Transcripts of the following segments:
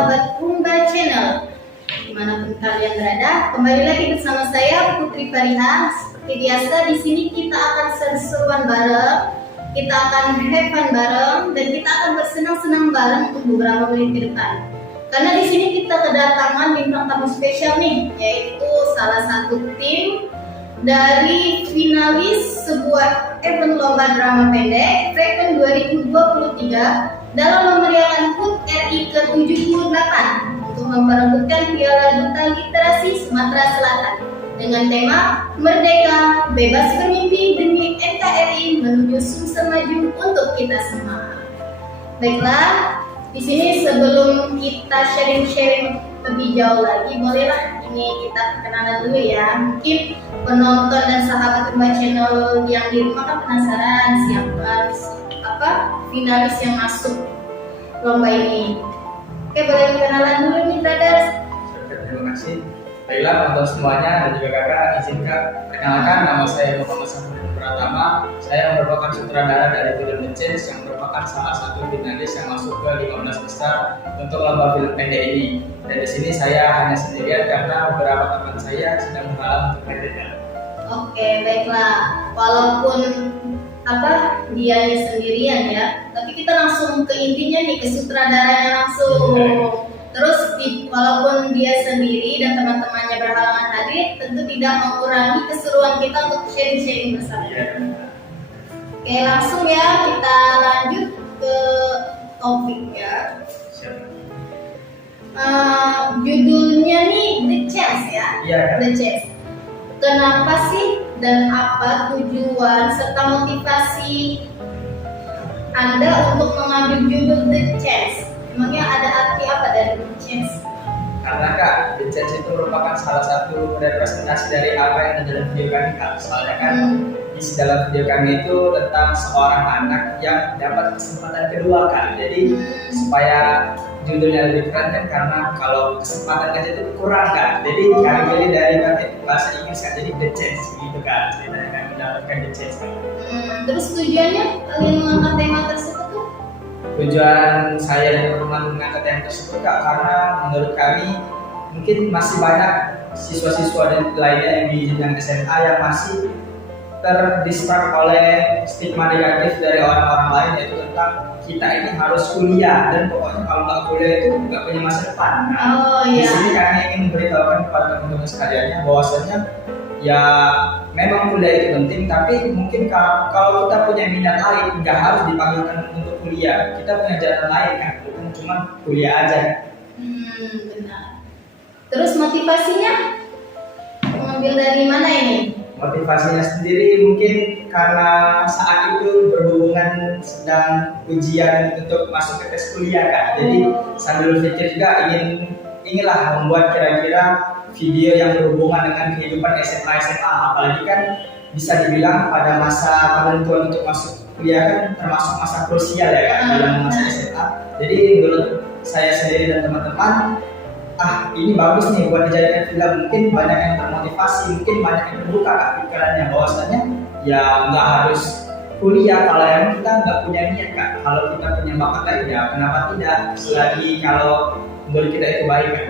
sahabat Rumba Channel. Dimanapun kalian berada, kembali lagi bersama saya Putri Fariha. Seperti biasa, di sini kita akan seru-seruan bareng, kita akan have fun bareng, dan kita akan bersenang-senang bareng untuk beberapa menit ke depan. Karena di sini kita kedatangan bintang tamu spesial nih, yaitu salah satu tim dari finalis sebuah event lomba drama pendek Tracken 2023 dalam memeriahkan HUT RI ke-78 untuk memperebutkan Piala Duta Literasi Sumatera Selatan dengan tema Merdeka, Bebas Bermimpi demi NKRI menuju Sumsel Maju untuk kita semua. Baiklah, di sini sebelum kita sharing-sharing lebih jauh lagi, bolehlah ini kita perkenalan dulu ya. Mungkin penonton dan sahabat Rumba Channel yang di rumah kan penasaran siapa finalis yang masuk lomba ini. Oke, boleh kenalan dulu nih, brothers. Terima kasih. Baiklah penonton semuanya dan juga kakak, izinkan perkenalkan, nama saya Muhammad Safri Pratama. Saya merupakan sutradara dari film The Change yang merupakan salah satu finalis yang masuk ke 15 besar untuk lomba film pendek ini. Dan di sini saya hanya sendirian karena beberapa teman saya sedang menghalang untuk pendeknya. Oke, baiklah. Walaupun dianya sendirian ya, tapi kita langsung ke intinya nih, ke sutradaranya langsung. Terus walaupun dia sendiri dan teman-temannya berhalangan hadir, tentu tidak mengurangi keseruan kita untuk sharing-sharing bersama. Oke, langsung ya kita lanjut ke topik ya. Judulnya nih The Chance ya. The Chance. Kenapa sih dan apa tujuan serta motivasi Anda untuk mengambil judul The Chance? Emangnya ada arti apa dari The Chance? Karena kak, The Chance itu merupakan salah satu representasi dari apa yang ada dalam video kami kak. Soalnya kan isi dalam video kami itu tentang seorang anak yang dapat kesempatan kedua kak. Jadi supaya judulnya lebih keren kan, karena kalau kesempatan aja itu kurang kan. Jadi kami pilih dari bahasa Inggris kan, jadi The Chance gitu kan. Ceritanya kami mendapatkan The Chance kan. Terus tujuannya kalian mengangkat tema tersebut tuh? Tujuan saya dan teman-teman mengangkat tema tersebut kak, karena menurut kami mungkin masih banyak siswa-siswa dan lainnya yang di jenjang SMA yang masih terdistract oleh stigma negatif dari orang-orang lain, yaitu tentang kita ini harus kuliah dan pokoknya kalau nggak kuliah itu nggak punya masa depan. Di sini kami ingin memberitahukan kepada teman-teman sekaliannya bahwasanya ya memang kuliah itu penting, tapi mungkin kalau kita punya minat lain nggak harus dipanggilkan untuk kuliah. Kita punya jalan lain kan, bukan cuma kuliah aja. Benar. Terus motivasinya mengambil dari mana ini? Motivasinya sendiri mungkin karena saat itu berhubungan sedang ujian untuk masuk ke tes kuliah kan. Jadi sambil berpikir juga inginlah membuat kira-kira video yang berhubungan dengan kehidupan SMA, apalagi kan bisa dibilang pada masa penentuan untuk masuk kuliah kan termasuk masa krusial ya kan, dalam masa SMA. Jadi menurut saya sendiri dan teman-teman, ini bagus nih buat dijadikan film. Mungkin banyak yang termotivasi, mungkin banyak yang terbuka kak pikirannya bahwasanya ya nggak harus kuliah kalau yang kita nggak punya niat kak. Kalau kita punya bakat lain ya kenapa tidak, selagi kalau menurut kita itu baik kan.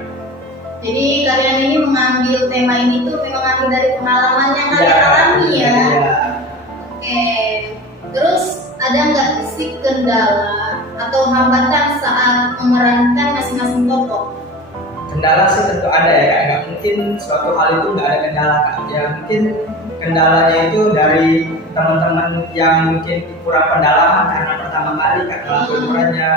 Jadi kalian ini mengambil tema ini tuh memang ambil dari pengalaman yang kalian alami ya. Oke. Terus ada nggak sih kendala atau hambatan saat memerankan masing-masing tokoh? Kendala sih tentu ada ya kak, nggak mungkin suatu hal itu nggak ada kendala kak. Ya mungkin kendalanya itu dari teman-teman yang mungkin kurang pendalaman karena pertama kali kak melakukan perannya,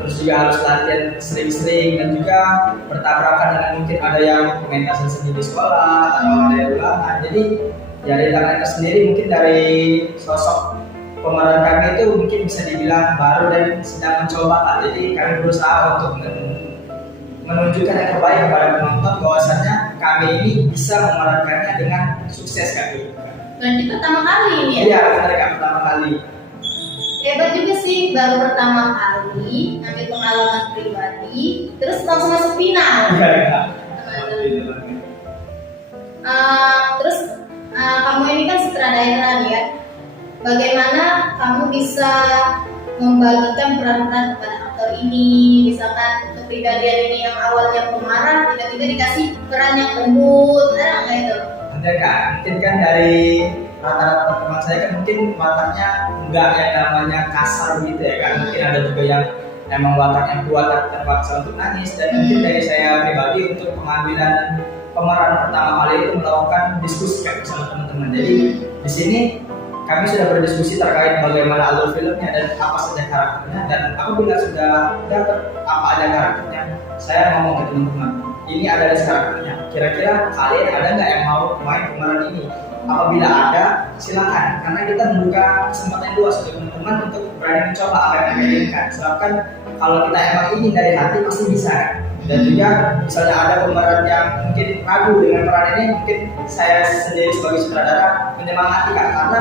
terus juga harus latihan sering-sering dan juga bertabrakan dengan mungkin ada yang pementasan seni di sekolah atau ada yang ulangan. Jadi ya dari tangannya sendiri mungkin dari sosok pemeran kami itu mungkin bisa dibilang baru dan sedang mencoba kak. Jadi kami berusaha untuk menunjukkan yang terbaik kepada penonton bahwasanya kami ini bisa memerankannya dengan sukses kak. Berarti pertama kali ini ya? Iya benar kak, pertama kali. Hebat juga sih, baru pertama kali ngambil pengalaman pribadi, terus langsung masuk final. Iya kak. Terus kamu ini kan sutradara ya. Bagaimana kamu bisa membagikan peran-peran kepada aktor ini, misalkan untuk Putri kalian ini yang awalnya pemarah tiba-tiba dikasih peran yang lembut, ada nggak itu? Ada Kak, mungkin kan dari rata-rata teman saya kan mungkin wataknya enggak yang namanya kasar gitu ya kan. Mungkin ada juga yang emang wataknya kuat tapi terpaksa untuk nangis, dan mungkin dari saya pribadi untuk pengambilan pemeran pertama kali itu melakukan diskusi kan bersama teman-teman. Jadi di sini kami sudah berdiskusi terkait bagaimana alur filmnya dan apa saja karakternya, dan apabila sudah dapat apa ada karakternya, saya ngomong ke teman-teman, ini ada di karakternya. Kira-kira kalian ada nggak yang mau main pemeran ini? Apabila ada, silakan. Karena kita membuka kesempatan luas untuk teman-teman untuk berani mencoba apa yang mereka inginkan. Sebabkan kalau kita emang ingin dari hati pasti bisa kan. Dan juga misalnya ada pemeran yang mungkin ragu dengan peran ini, mungkin saya sendiri sebagai sutradara menyemangati Kak, karena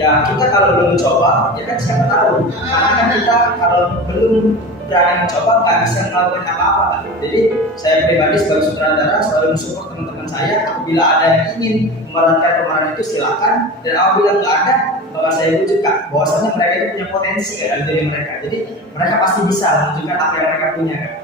ya kita kalau belum mencoba, ya kan siapa tahu. Karena kan kita kalau belum berani mencoba nggak bisa melakukan apa-apa Kak. Jadi saya pribadi sebagai sutradara selalu mensupport teman-teman saya. Apabila ada yang ingin memerankan pemeran itu silakan, dan apabila nggak ada, bakal saya bujuk Kak bahwasanya mereka itu punya potensi dalam diri mereka. Jadi mereka pasti bisa menunjukkan apa yang mereka punya Kak.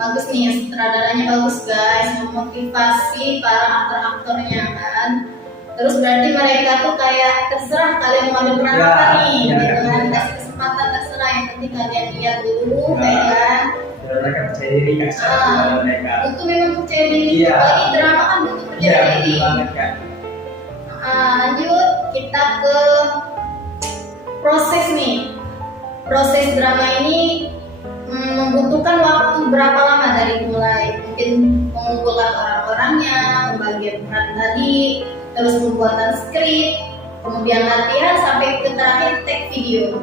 Bagus nih, sutradaranya bagus guys, memotivasi para aktor-aktornya kan. Terus berarti mereka tuh kayak terserah kalian mau ambil peran apa nih, gitu kan, kasih kesempatan terserah, yang penting kalian lihat dulu, kayak kan. Dan mereka percaya diri Kak, secara mereka. Itu memang percaya diri, apalagi drama kan butuh percaya diri. Banget Kak. Lanjut kita ke proses nih. Proses drama ini membutuhkan waktu berapa lama dari mulai mungkin mengumpulkan orang-orangnya, pembagian peran tadi, terus pembuatan skrip, kemudian latihan sampai ke terakhir take video.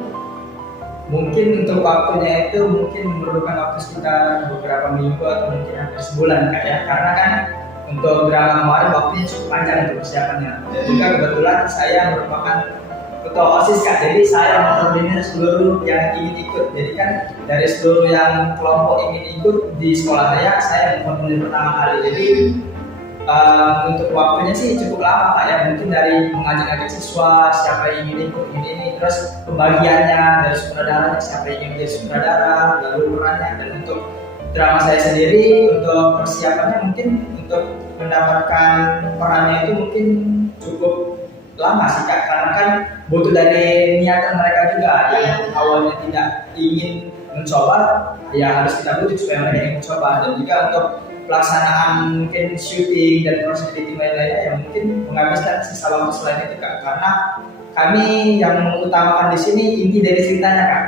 Mungkin untuk waktunya itu mungkin memerlukan waktu sekitar beberapa minggu atau mungkin hampir sebulan Kak ya, karena kan untuk drama kemarin waktunya cukup panjang untuk persiapannya. Dan juga kebetulan saya merupakan ketua OSIS Kak, jadi saya mengkoordinir seluruh yang ingin ikut. Jadi kan dari seluruh yang kelompok ingin ikut di sekolah saya mengkoordinir pertama kali. Jadi untuk waktunya sih cukup lama Kak ya, mungkin dari mengajak-ajak siswa siapa yang ingin ikut ini, terus pembagiannya dari sutradaranya siapa yang ingin menjadi sutradara, lalu perannya. Dan untuk drama saya sendiri untuk persiapannya mungkin untuk mendapatkan perannya itu mungkin cukup lama sih Kak, karena kan butuh dari niatan mereka juga yang awalnya tidak ingin mencoba, ya harus kita bujuk supaya mereka ingin mencoba. Dan juga untuk pelaksanaan mungkin syuting dan proses editing lain-lainnya yang mungkin menghabiskan sisa waktu selain itu Kak, karena kami yang mengutamakan di sini inti dari ceritanya Kak.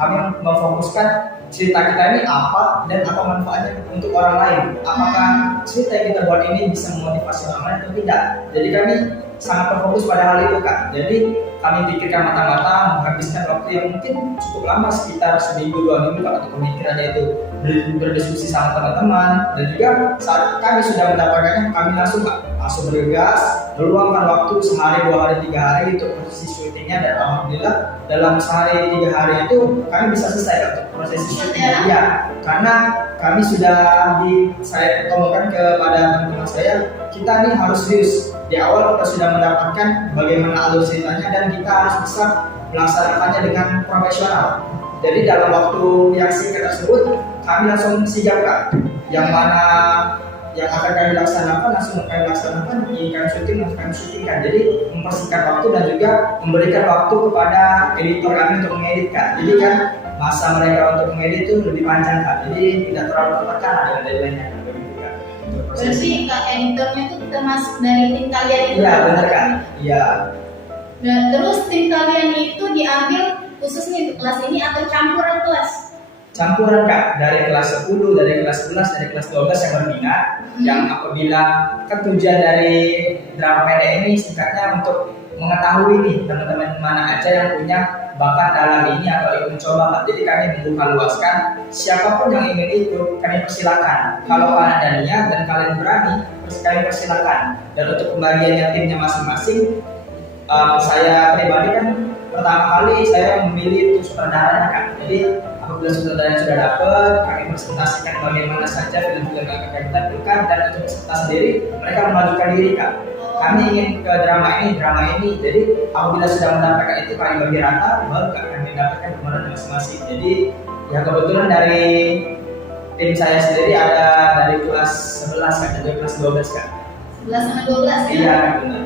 Kami memfokuskan cerita kita ini apa dan apa manfaatnya untuk orang lain. Apakah cerita yang kita buat ini bisa memotivasi orang lain atau tidak? Jadi kami sangat berfokus pada hal itu Kak. Jadi kami pikirkan mata-mata, menghabiskan waktu yang mungkin cukup lama sekitar seminggu 2 minggu Kak untuk pemikirannya itu, berdiskusi sama teman-teman. Dan juga saat kami sudah mendapatkannya, kami langsung bergegas, meluangkan waktu sehari, 2 hari, 3 hari untuk proses syutingnya. Dan alhamdulillah dalam sehari 3 hari itu kami bisa selesai untuk proses syutingnya. Iya, karena kami sudah saya ngomongkan kepada teman-teman saya, kita ini harus serius. Di awal kita sudah mendapatkan bagaimana alur ceritanya dan kita harus bisa melaksanakannya dengan profesional. Jadi dalam waktu yang singkat tersebut kami langsung siapkan yang mana yang akan kami laksanakan, langsung kami laksanakan, yang kami syuting langsung kami syutingkan. Jadi mempersingkat waktu dan juga memberikan waktu kepada editor kami untuk mengedit Kak. Jadi kan masa mereka untuk mengedit itu lebih panjang Kak. Jadi tidak terlalu tertekan dengan deadline-nya. Berarti Kak editornya itu termasuk dari tim kalian itu? Iya benar Kak. Iya. Nah, terus tim kalian itu diambil khusus nih untuk kelas ini atau campuran kelas? Campuran Kak, dari kelas 10, dari kelas 11, dari kelas 12 yang berminat. Yang apabila kan tujuan dari drama pendek ini singkatnya untuk mengetahui nih teman-teman mana aja yang punya bakat dalam ini atau ingin mencoba Kak. Jadi kami membuka luaskan siapapun yang ingin ikut, kami persilakan. Kalau kalian ada niat dan kalian berani, kami persilakan. Dan untuk pembagiannya timnya masing-masing, saya pribadi kan pertama kali saya memilih untuk sutradaranya Kak. Jadi apabila sutradaranya sudah dapat, kami presentasikan bagaimana saja film-film yang akan kita tampilkan, dan untuk peserta sendiri mereka memajukan diri Kak. Kami ingin ke drama ini. Jadi apabila sudah mendapatkan itu kami bagi rata, baru kami mendapatkan pemeran masing-masing. Jadi ya kebetulan dari tim saya sendiri ada dari kelas 11 kan, dari kelas 12 kan. 11 sama 12 ya? Iya, benar.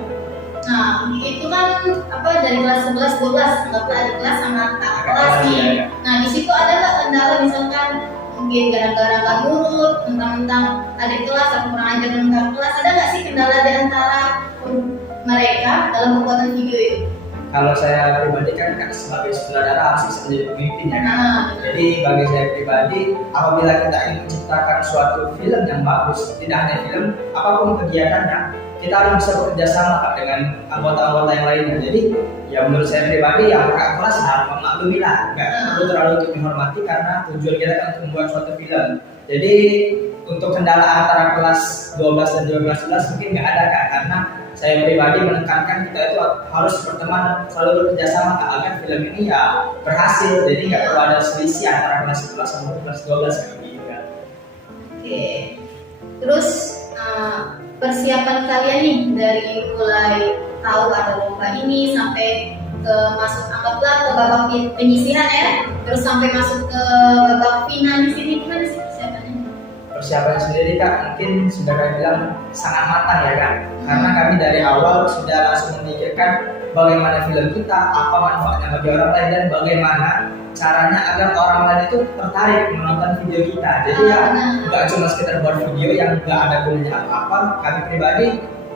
Nah, itu kan apa dari kelas 11 12 anggaplah adik kelas sama kakak kelas nih. Iya. Nah, di situ ada nggak kendala misalkan mungkin gara-gara nggak nurut, mentang-mentang adik kelas atau kurang ajar dengan kakak kelas, ada nggak sih kendala di antara mereka dalam pembuatan video itu? Kalau saya pribadi kan sebagai sutradara harus bisa menjadi pemimpin ya kan. Nah, Jadi bagi saya pribadi, apabila kita ingin menciptakan suatu film yang bagus, tidak hanya film, apapun kegiatannya, kita harus bisa bekerja sama Kak, dengan anggota-anggota yang lainnya. Jadi ya menurut saya pribadi yang kakak kelas harus memaklumi lah, nggak perlu terlalu untuk dihormati karena tujuan kita kan untuk membuat suatu film. Jadi untuk kendala antara kelas 12 dan 12 mungkin nggak ada Kak, karena saya pribadi menekankan kita itu harus berteman, selalu bekerja sama Kak, agar film ini ya berhasil. Jadi nggak perlu ada selisih antara kelas 11 sama kelas 12 kayak gitu kan. oke. Terus persiapan kalian nih dari mulai tahu ada lomba ini sampai ke masuk anggaplah ke babak penyisihan ya, terus sampai masuk ke babak final di sini gimana sih persiapannya? Persiapannya sendiri Kak mungkin sudah kami bilang sangat matang ya Kak, karena kami dari awal sudah langsung memikirkan bagaimana film kita, apa manfaatnya bagi orang lain, dan bagaimana caranya agar orang lain itu tertarik menonton video kita. Jadi ya nggak cuma sekedar buat video yang nggak ada gunanya apa-apa. Kami pribadi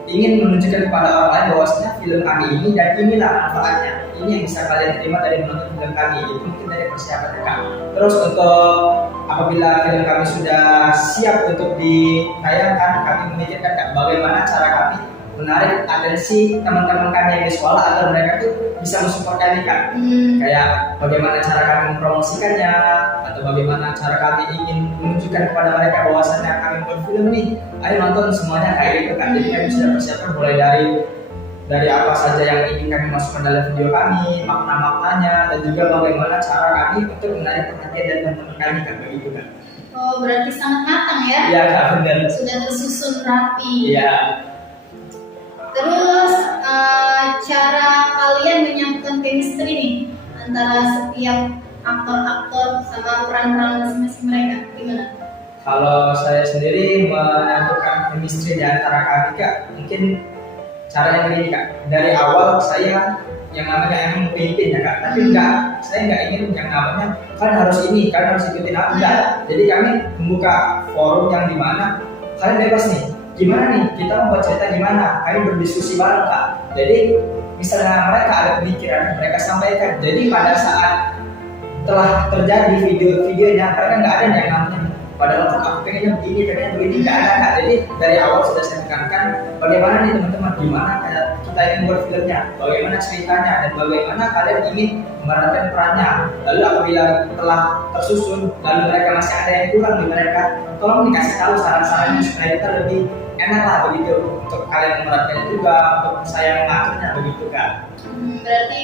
ingin menunjukkan kepada orang lain bahwasanya film kami ini dan inilah manfaatnya. Ini yang bisa kalian terima dari menonton film kami. Itu mungkin dari persiapan kami. Terus untuk apabila film kami sudah siap untuk ditayangkan, kami memikirkan Kak, bagaimana cara kami menarik atensi teman-teman kami yang visual agar mereka tuh bisa mensupport kami Kak. Kayak bagaimana cara kami mempromosikannya, atau bagaimana cara kami ingin menunjukkan kepada mereka bahwasannya kami buat film nih, ayo nonton semuanya kayak gitu Kak. Jadi kami sudah persiapkan mulai dari apa saja yang ingin kami masukkan dalam video kami, makna-maknanya, dan juga bagaimana cara kami untuk menarik perhatian dari teman-teman kami Kak, begitu Kak. Oh, berarti sangat matang ya? Iya Kak, benar. Sudah tersusun rapi. Iya. Terus cara kalian menyambungkan chemistry nih antara setiap aktor-aktor sama peran-peran masing-masing mereka gimana? Kalau saya sendiri menyatukan chemistry di antara kami Kak, mungkin caranya begini Kak. Dari awal saya yang namanya emang pemimpin ya Kak, tapi saya nggak ingin yang namanya kalian harus ini, kalian harus ikutin aku, enggak. Jadi kami membuka forum yang dimana kalian bebas nih. Gimana nih kita membuat cerita gimana? Kami berdiskusi bareng Kak. Jadi misalnya mereka ada pemikiran, mereka sampaikan. Jadi pada saat telah terjadi videonya, mereka nggak ada yang namanya padahal aku pengennya begini, nggak ada Kak. Jadi dari awal sudah saya tekankan bagaimana nih teman-teman, gimana kita ingin buat filmnya, bagaimana ceritanya, dan bagaimana kalian ingin memerankan perannya. Lalu apabila telah tersusun, lalu mereka masih ada yang kurang di mereka, tolong dikasih tahu saran-sarannya supaya kita lebih enak lah begitu untuk kalian memerankannya juga, untuk saya mengaturnya begitu Kak. Berarti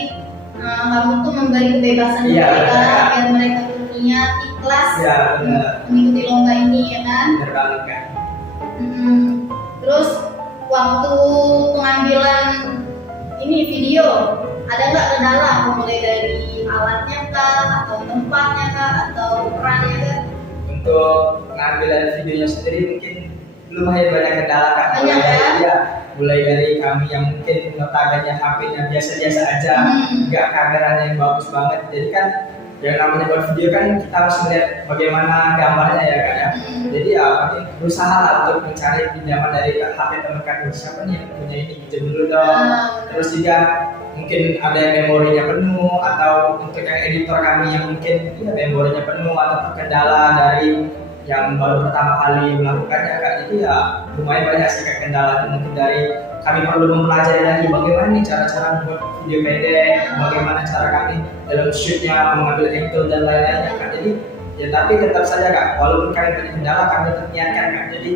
kamu tuh memberi kebebasan mereka biar mereka tuh niat ikhlas mengikuti lomba ini ya kan? Benar banget Kak. Terus waktu pengambilan ini video ada nggak kendala mulai dari alatnya kah, atau tempatnya kah, atau perannya kah? Untuk pengambilan videonya sendiri mungkin lumayan banyak kendala Kak. Mulai dari kami yang mungkin notabene HP-nya biasa-biasa aja, nggak kameranya yang bagus banget. Jadi kan yang namanya buat video kan kita harus melihat bagaimana gambarnya ya Kak ya. Jadi ya berusaha lah untuk mencari pinjaman dari HP teman kami, siapa nih yang punya ini, pinjam dulu dong. Terus juga mungkin ada yang memorinya penuh, atau untuk yang editor kami yang mungkin memorinya penuh atau terkendala dari yang baru pertama kali melakukannya Kak. Itu ya lumayan banyak sih Kak kendalanya. Mungkin dari kami perlu mempelajari lagi bagaimana nih cara-cara membuat video pendek, bagaimana cara kami dalam shootnya mengambil angle dan lain-lainnya Kak. Jadi ya tapi tetap saja Kak, walaupun kami punya kendala kami tetap niatkan Kak. Jadi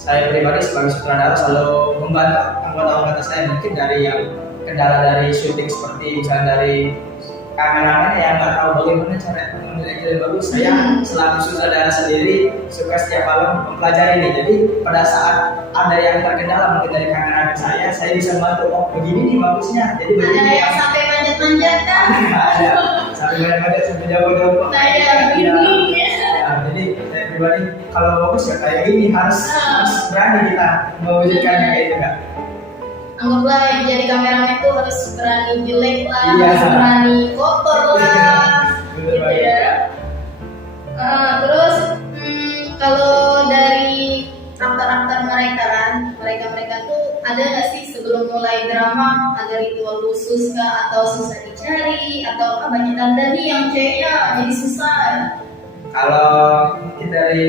saya pribadi sebagai sutradara selalu membantu anggota-anggota saya, mungkin dari yang kendala dari syuting seperti misalnya dari kameramen yang nggak tahu bagaimana cara mengambil angle yang bagus. Saya selaku sutradara sendiri suka setiap malam mempelajari ini. Jadi pada saat ada yang terkendala mungkin dari kameramen saya bisa bantu. Oh begini nih bagusnya. Jadi begini. Ada yang sampai manjat-manjat kan? Ada sampai manjat-manjat sampai jauh-jauh. Saya begini. Ya, jadi saya pribadi kalau bagus ya kayak ini harus berani kita mewujudkannya kayak itu Kak. Anggaplah yang jadi kameramen itu harus berani jelek lah, Iya. harus berani kotor lah, Bener gitu banget. ya. Terus kalau dari aktor-aktor mereka kan, mereka tuh ada nggak sih sebelum mulai drama ada ritual khusus kah, atau susah dicari, atau apa banyak tanda nih yang ceweknya jadi susah? Kalau mungkin dari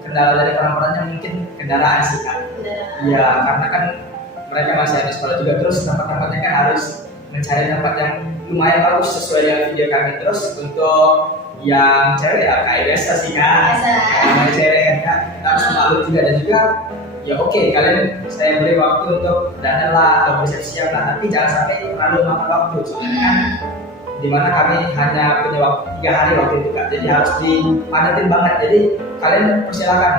kendala dari orang-orangnya mungkin kendaraan sih Kak. Iya, karena kan mereka masih ada sekolah juga, terus tempat-tempatnya kan harus mencari tempat yang lumayan bagus sesuai dengan video kami. Terus untuk yang cewek ya kayak biasa sih Kak. Biasa. Yang cewek kan kita harus malu juga, dan juga ya oke, kalian saya beri waktu untuk dandan lah atau bersiap-siap lah, tapi jangan sampai terlalu makan waktu. Soalnya kan dimana kami hanya punya waktu 3 hari waktu itu Kak, jadi harus dipadatin banget. Jadi kalian persilakan,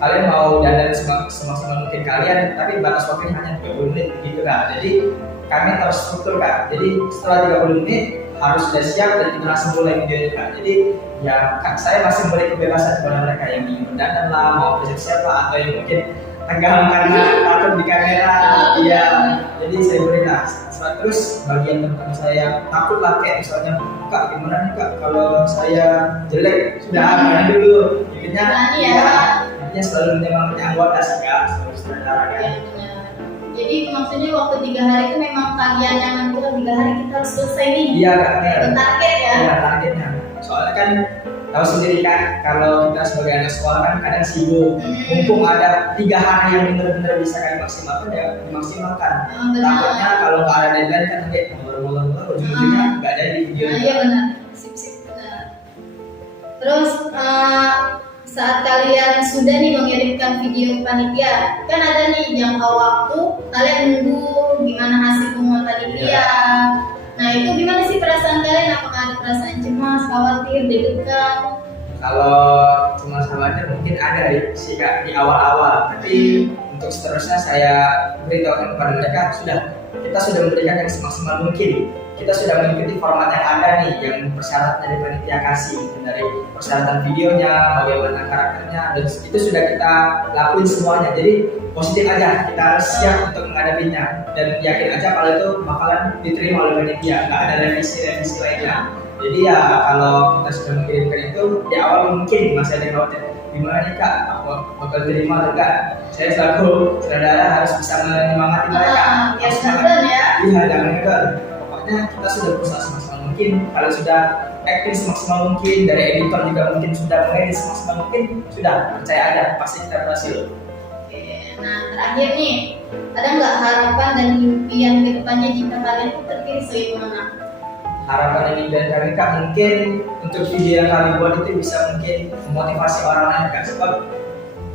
kalian mau dandan semaksimal mungkin kalian, tapi batas waktunya hanya 30 menit gitu Kak. Jadi kami terstruktur Kak, jadi setelah 30 menit harus sudah siap dan kita langsung mulai videonya Kak. Jadi ya Kak, saya masih memberi kebebasan kepada mereka yang ingin berdandan lah, mau bersiap-siap lah, atau yang mungkin tegang karena takut di kamera. Iya, jadi saya berilah. Terus bagian teman-teman saya takut lah, kayak misalnya Kak gimana nih Kak kalau saya jelek, sudah berani dulu intinya. Berani ya. Intinya selalu menyemangati anggota sih Kak, selalu saudara kan. Ya, benar. Jadi maksudnya waktu 3 hari itu memang kalian yang nentukan 3 hari kita harus selesai nih. Iya Kak, Itu target ya. iya targetnya. Soalnya kan tahu sendiri kan, kalau kita sebagai anak sekolah kan kadang sibuk. Mumpung ada 3 hari yang benar-benar bisa kami maksimalkan, ya dimaksimalkan. Benar. Takutnya kalau nggak ada deadline kan nanti molor-molor ujung-ujungnya nggak ada di video. Nah, iya benar. Sip benar. Terus saat kalian sudah nih mengirimkan video ke panitia, kan ada nih jangka waktu kalian nunggu gimana hasil pengumuman panitia. Nah itu gimana sih perasaan kalian? Apakah ada perasaan cemas, khawatir, deg-degan? Kalau cuma khawatir mungkin ada sih Kak di awal-awal, tapi untuk seterusnya saya beritahukan kepada mereka kita sudah memberikan yang semaksimal mungkin. Kita sudah mengikuti format yang ada nih, yang persyaratan dari panitia kasih, dari persyaratan videonya, bagaimana karakternya, dan itu sudah kita lakuin semuanya. Jadi positif aja, kita harus siap untuk menghadapinya, dan yakin aja kalau itu bakalan diterima oleh panitia, nggak ada revisi lainnya. Jadi ya kalau kita sudah mengirimkan itu di awal mungkin masih ada yang khawatir, gimana nih Kak, aku bakal terima atau enggak? Saya selaku saudara harus bisa menyemangati mereka. Ya benar ya. Iya, jangan gagal. Pokoknya kita sudah berusaha semaksimal mungkin. Kalau sudah acting semaksimal mungkin, dari editor juga mungkin sudah mengedit semaksimal mungkin, sudah percaya aja pasti kita berhasil. Oke, nah terakhir nih, ada nggak harapan dan impian ke depannya jika kalian itu terpilih sebagai pemenang? Harapan dan impian kami Kak, mungkin untuk video yang kami buat itu bisa mungkin memotivasi orang lain Kak, sebab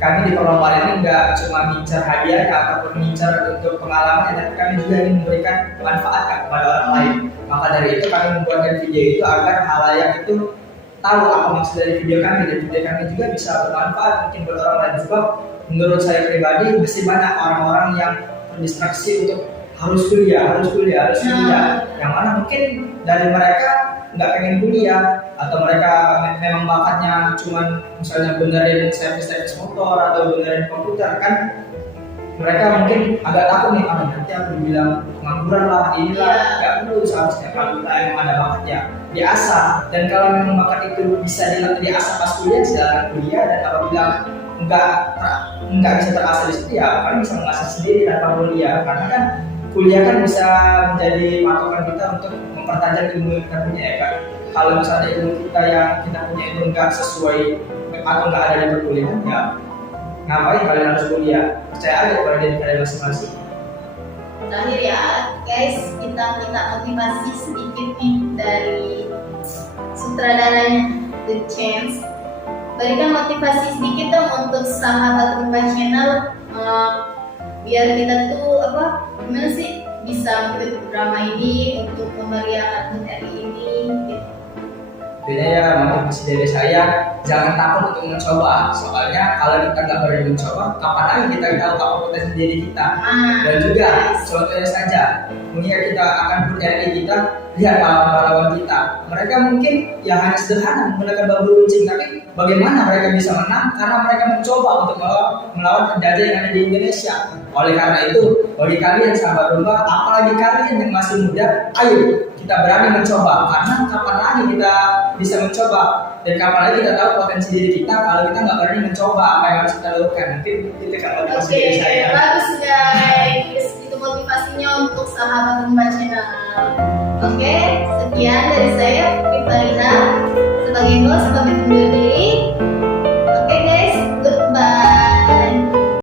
kami di perlombaan ini nggak cuma ngincar hadiah ataupun ngincar untuk pengalaman, tapi kami juga ingin memberikan manfaat Kak kepada orang lain. Maka dari itu kami membuatkan video itu agar halayak itu tahu apa maksud dari video kami, dan video kami juga bisa bermanfaat mungkin buat orang lain. Sebab menurut saya pribadi masih banyak orang-orang yang terdistraksi untuk harus kuliah, yang mana mungkin dari mereka nggak pengen kuliah, atau mereka memang bakatnya cuman misalnya benerin servis motor atau benerin komputer kan, mereka mungkin agak takut nih, nanti aku dibilang pengangguran lah, inilah. Nggak perlu, seharusnya kalau kita emang ada bakatnya diasah, dan kalau memang bakat itu bisa diasah pas kuliah, silakan kuliah. Dan apabila nggak bisa terasah di situ, ya kalian bisa mengasah sendiri tanpa kuliah, karena kan kuliah kan bisa menjadi patokan kita untuk mempertajam ilmu yang kita punya ya Kak. Kalau misalnya ilmu kita yang kita punya itu nggak sesuai atau nggak ada di perkuliahan, ya ngapain kalian harus kuliah? Percaya aja kepada diri kalian masing-masing. Terakhir ya guys, kita minta motivasi sedikit nih dari sutradaranya The Chance. Berikan motivasi sedikit dong untuk sahabat Rupa Channel, biar kita tuh gimana sih bisa mengikuti drama ini untuk memeriahkan hari ini gitu. Intinya ya motivasi dari saya, jangan takut untuk mencoba. Soalnya kalau kita nggak berani mencoba, kapan lagi kita tahu apa potensi diri kita. Dan juga contohnya saja, mengingat kita akan RI kita lihat pahlawan kita. Mereka mungkin ya hanya sederhana menggunakan bambu runcing, tapi bagaimana mereka bisa menang? Karena mereka mencoba untuk melawan penjajah yang ada di Indonesia. Oleh karena itu, bagi kalian sahabat Rumba, apalagi kalian yang masih muda, ayo kita berani mencoba. Karena kapan lagi kita bisa mencoba? Dan kapan lagi kita tahu potensi diri kita kalau kita nggak berani mencoba apa yang harus kita lakukan? Nanti itu kan motivasi diri saya. Bagus guys, itu motivasinya untuk sahabat Rumba Channel. Oke, sekian dari saya Putri Farina sebagai host pamit undur